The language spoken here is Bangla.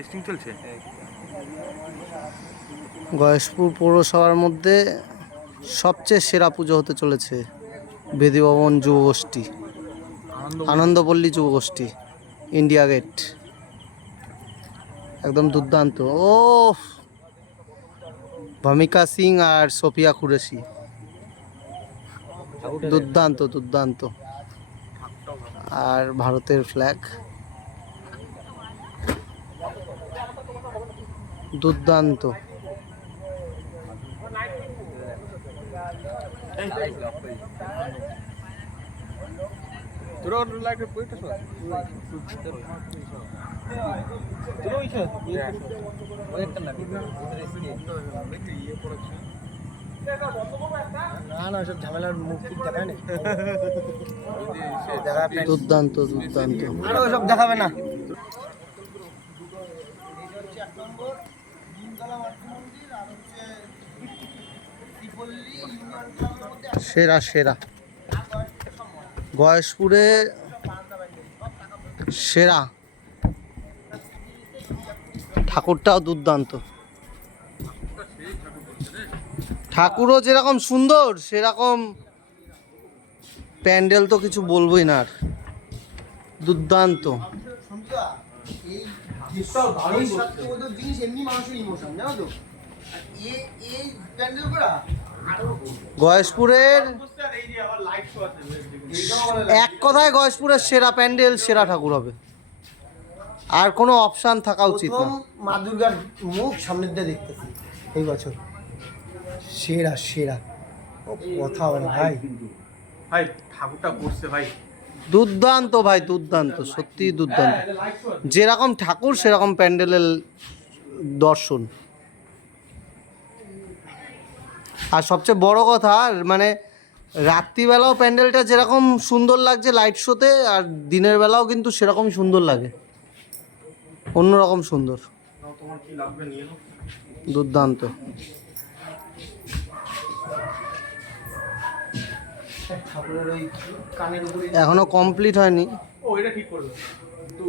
টেস্টিং চলছে। গয়েশপুর পৌরসভার মধ্যে সবচেয়ে সেরা পুজো হতে চলেছে বেদি ভবন যুবগোষ্ঠী, আনন্দপল্লী যুবগোষ্ঠী, ইন্ডিয়া গেট। একদম দুর্দান্ত। ও ভূমিকা সিং আর সোফিয়া কুরেশি, দুর্দান্ত দুর্দান্ত। আর ভারতের ফ্ল্যাগ দুর্দান্ত। ঝামেলার মুখ দেখায় না, দুর্দান্ত দুর্দান্ত। সব দেখাবে না। সেরা সেরা গয়েশপুরে সেরা। ঠাকুরটাও দুর্দান্ত, ঠাকুরও যেরকম সুন্দর সেরকম প্যান্ডেল তো কিছু বলবোই না। আর দুর্দান্ত। গয়েশপুরের এক কথায় গয়েশপুরের সেরা প্যান্ডেল, সেরা ঠাকুর হবে, আর কোনো অপশান থাকা উচিত না। মা দুর্গার মুখ সামনের দিয়ে দেখতেছি এই বছর সেরা সেরা। ও কথা বলে ভাই, ভাই ঠাকুরটা বসছে ভাই, দুর্দান্ত ভাই, দুর্দান্ত, সত্যি দুর্দান্ত। যেরকম ঠাকুর সেরকম প্যান্ডেলের দর্শন। আর সবচেয়ে বড় কথা, মানে রাত্রিবেলাও প্যান্ডেলটা যেরকম সুন্দর লাগছে লাইট শোতে, আর দিনের বেলাও কিন্তু সেরকমই সুন্দর লাগে, অন্যরকম সুন্দর, দুর্দান্ত। এখনো কমপ্লিট হয়নি। ও এটা ঠিক করলো তো